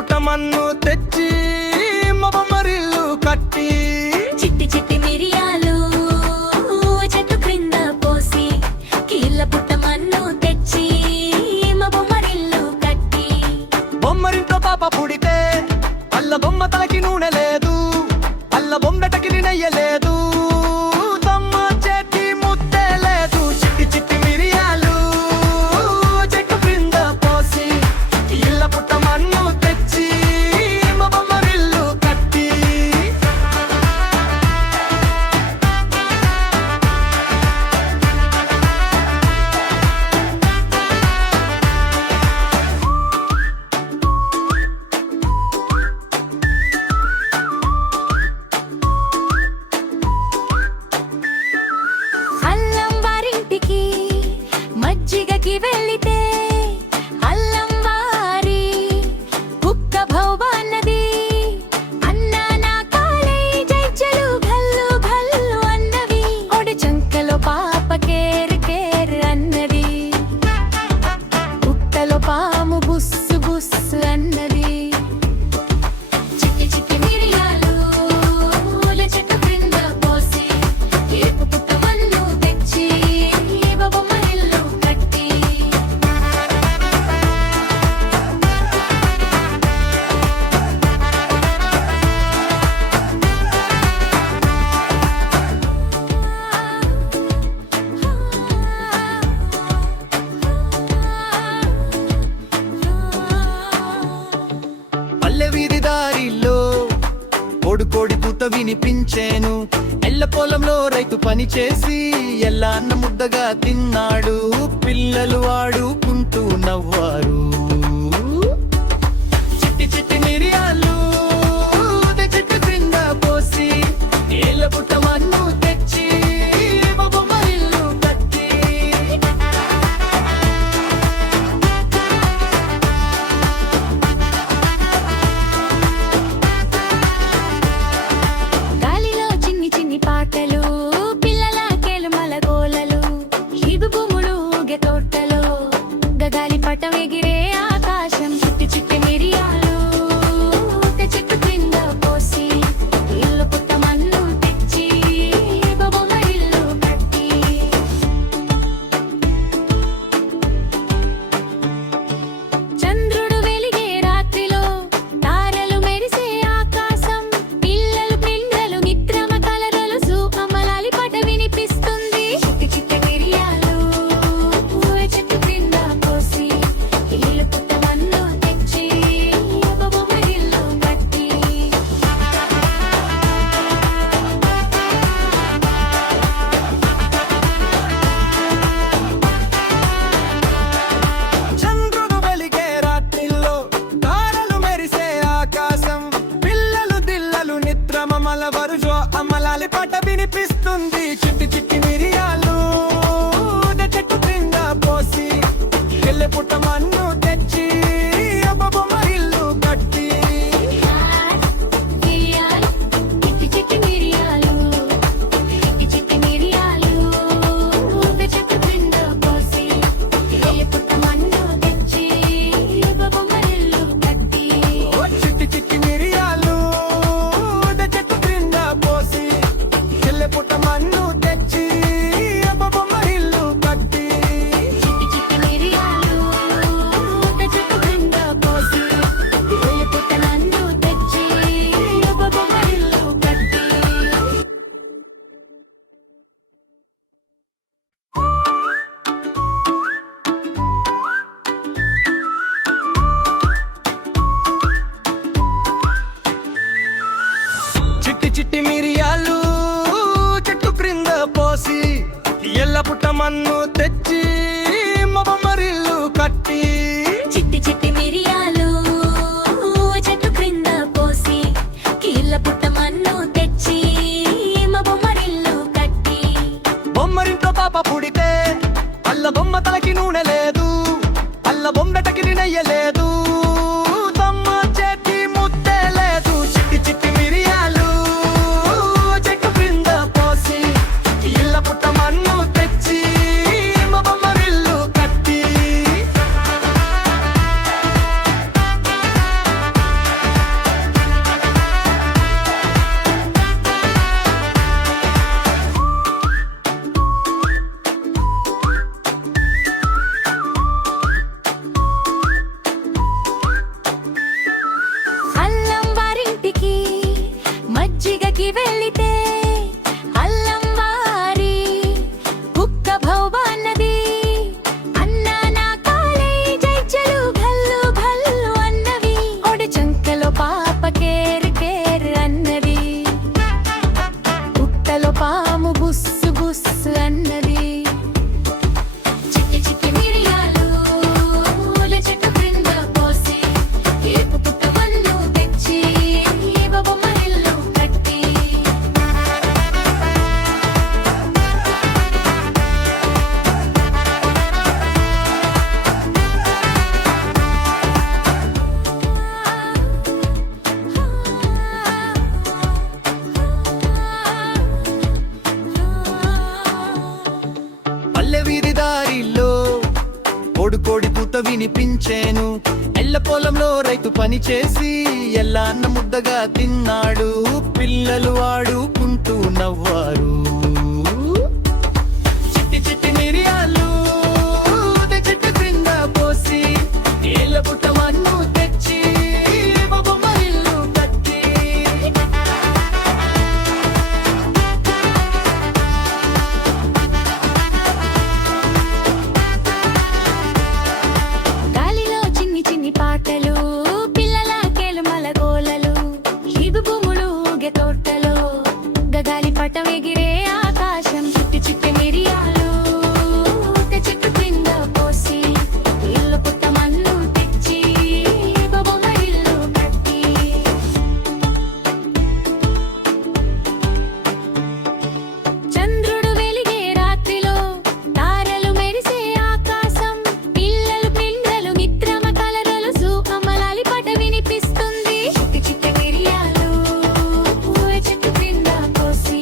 పుట్టమన్ను తెచ్చి మా బొమ్మరిల్లు కట్టి చిట్టి చిట్టి మిరియాలు చెట్టు క్రింద పోసి కీళ్ళ పుట్టమన్ను తెచ్చి మా బొమ్మరిల్లు కట్టి బొమ్మరింట్లో పాప పుడితే అల్ల బొమ్మ తలకి నూనె లేదు అల్ల బొమ్మెటకి నెయ్యలేదు తమ్మ చేతి ముద్దే లేదు చిట్టి చిట్టి మిరియాలు చెట్టు క్రింద పోసి ఇళ్ళ పుట్టమన్ను తెచ్చి మా బొమ్మరిల్లు కట్టి అల్లం వారింటికి మజ్జిగకి వెళ్ళితే అల్లం వారి కుక్క భౌబాన్నది అన్నా నా కాలై జైజలు భల్లు భల్లు అన్నవి ఒడి చంకలో పాప కేర్ కేర్ అన్నది కుక్కలో పాము బుస్సు బుస్సు అన్నది చిట్టి చిట్టి మిరియాలు పూల చెట్టు క్రింద పోసి ఏపు పుట్టమన్ను తెచ్చి బొమ్మరిల్లు కట్టి పల్లె వీధి దారిలో కోడి కూత వినిపించేను ఎల్ల పొలంలో రైతు పని చేసి ఎల్ల అన్న ముద్దగా తిన్నాడు పిల్లలు ఆడుకుంటూ నవ్వారు చిట్టి చిట్టి మిరియాలు చెట్టు క్రింద పోసి ఏళ్ళ పుట్టమన్ను తెచ్చి మా బొమ్మరిల్లు కట్టి గాలిలో చిన్ని చిన్ని పాటలు పిల్లల కేలుమల గోలలు ఇదు భూములు ఊగే తోటలో గగాలి పటం ఎగిరే ఆకాశం చిట్టి చిట్టి మిరియాలు చెట్టు క్రింద పోసి ఇల్లు పుట్టమన్ను తెచ్చి బొమ్మరిల్లు కట్టి చంద్రుడు వెలిగే రాత్రిలో తారలు మెరిసే ఆకాశం పిల్లలు పిల్లలు నిద్రమ కలరలు అమలాలి పాట వినిపిస్తుంది చిట్టి చిట్టి మిరియాలు చెట్టు క్రింద పోసి ఇల్లు పుట్టమన్ను తెచ్చి బొమ్మరిల్లు కట్టి చంద్రుడు వెలిగే రాత్రిలో తారలు మెరిసే ఆకాశం పిల్లలు దిల్లలు నిద్రమల వరుజో అమలాలి పాట వినిపిస్తుంది చిట్టి చిట్టి మిరియాలు చెట్టు క్రింద పోసి ఎల్లె పుట్టమన్ను తెచ్చి బొమ్మరిల్లు కట్టి మిరియాలు చిట్టి చిట్టి మిరియాలు చిట్టి చిట్టి మిరియాలు చెట్టు క్రింద పోసి ఇల్లు పుట్టమన్ను తెచ్చి బొమ్మరిల్లు కట్టి చిట్టి చిట్టి మిరియాలు చెట్టు క్రింద పోసి ఎల్లె పుట్టమన్ను తెచ్చి బొమ్మరిల్లు కట్టి చిట్టి చిట్టి మిరియాలు చెట్టు క్రింద పోసి ఇల్లు పుట్టమన్ను తెచ్చి బొమ్మరిల్లు కట్టి చిట్టి చిట్టి మిరియాలు చెట్టు క్రింద పోసి ఎల్ల పుట్టమన్ను తెచ్చి మా బొమ్మరిల్లు కట్టి చిట్టి చిట్టి మిరియాలు చెట్టు క్రింద పోసి కీళ్ళ పుట్టమన్ను తెచ్చి మా బొమ్మరిల్లు కట్టి బొమ్మరింట్లో పాప పుడితే అల్ల బొమ్మ తలకి నూనె లేదు అల్ల బొమ్మెటకి నెయ్యలేదు తమ్మ చేతి ముద్దే లేదు చిట్టి చిట్టి మిరియాలు చెట్టు క్రింద పోసి ఇళ్ళ పుట్టమన్ను తెచ్చి వెళితే అల్లం వారి కుక్క భౌబాన్నది అన్నా నా కాలే జైచలు భల్లు భల్లు అన్నవి ఒడి చంకలో పాప కేర్ కేర్ అన్నది పుట్టలో పాము బుస్సు బుస్సు అన్నది చిట్టి చిట్టి మిరియాలు పూల చెట్టు క్రింద పోసి ఏపు పుట్టమన్ను తెచ్చి బొమ్మరిల్లు కట్టి పల్లె వీధి దారిలో కోడి కూత వినిపించేను ఎల్ల పొలంలో రైతు పని చేసి ఎల్ల అన్న ముద్దగా తిన్నాడు పిల్లలు ఆడుకుంటూ నవ్వారు చిట్టి చిట్టి మిరియాలు చెట్టు క్రింద పోసి నీళ్ళ పుట్టమన్ను తెచ్చి బొమ్మరిల్లు కట్టి గాలిలో చిన్ని చిన్ని పాటలు పిల్లల కేలుమల గోలలు ఇగు భూములు ఊగే తోటలో గగాలి పటం ఎగిరే ఆకాశం చిట్టి చిట్టి మిరియాలు చెట్టు క్రింద పోసి ఇల్లు పుట్టమన్ను తెచ్చి బొమ్మరిల్లు కట్టి చంద్రుడు వెలిగే రాత్రిలో తారలు మెరిసే ఆకాశం పిల్లలు పిల్లలు నిద్రమ కలరలు అమలాలి పాట వినిపిస్తుంది చిట్టి చిట్టి మిరియాలు పూల చెట్టు క్రింద పోసి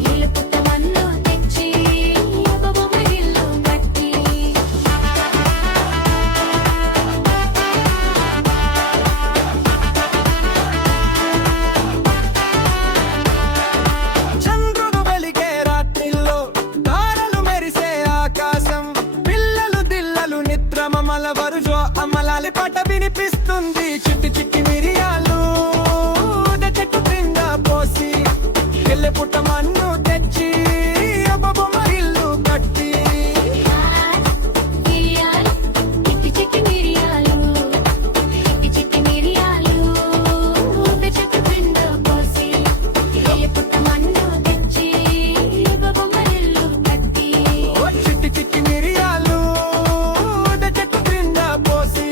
ఇల్లు పుట్టమన్ను తెచ్చి బొమ్మరిల్లు కట్టి చంద్రుడు వెలిగే రాత్రిలో తారలు మెరిసే ఆకాశం పిల్లలు దిల్లలు నిద్రమల వరుజో అమలాలి పాట వినిపిస్తుంది చిట్టి చిట్టి మిరియాలు చెట్టు క్రింద పోసి ఎల్లె పుట్టమన్ను తెచ్చి బొమ్మరిల్లు కట్టి మిరియాలు చిట్టి చిట్టి మిరియాలు చిట్టి చిట్టి మిరియాలు చెట్టు క్రింద పోసి ఇల్లు పుట్టమన్ను తెచ్చి బొమ్మరిల్లు కట్టి ఓ చిట్టి చిట్టి మిరియాలు చెట్టు క్రింద పోసి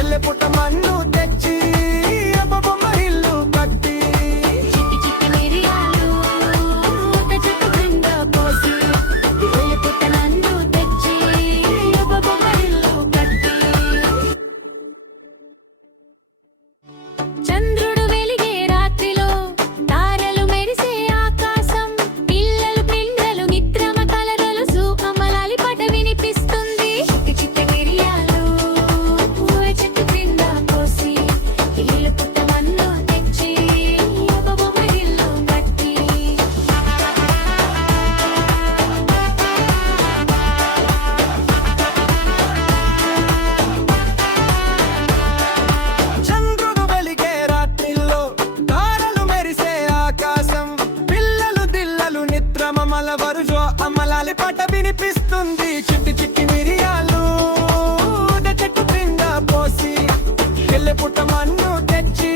ఎల్లె పుట్టమన్ను తెచ్చి బొమ్మరిల్లు కట్టి చిట్టి చిట్టి మిరియాలు చెట్టు క్రింద పోసి ఇల్లు పుట్టమన్ను తెచ్చి బొమ్మరిల్లు కట్టి చంద్రుడు వెలిగే రాత్రిలో తారలు మెరిసే ఆకాశం పిల్లలు పిల్లలు నిద్రమ కలరలు అమలాలి పాట వినిపిస్తుంది చిట్టి చిట్టి మిరియాలు పూల చెట్టు క్రింద పోసి ఇల్లు పుట్టమన్ను తెచ్చి బొమ్మరిల్లు కట్టి చంద్రుడు వెలిగే రాత్రిలో తారలు మెరిసే ఆకాశం పిల్లలు దిల్లలు నిద్రమల వరుజో అమలాలి పాట వినిపిస్తుంది చిట్టి చిట్టి మిరియాలు చెట్టు క్రింద పోసి ఎల్లె పుట్టమన్ను తెచ్చి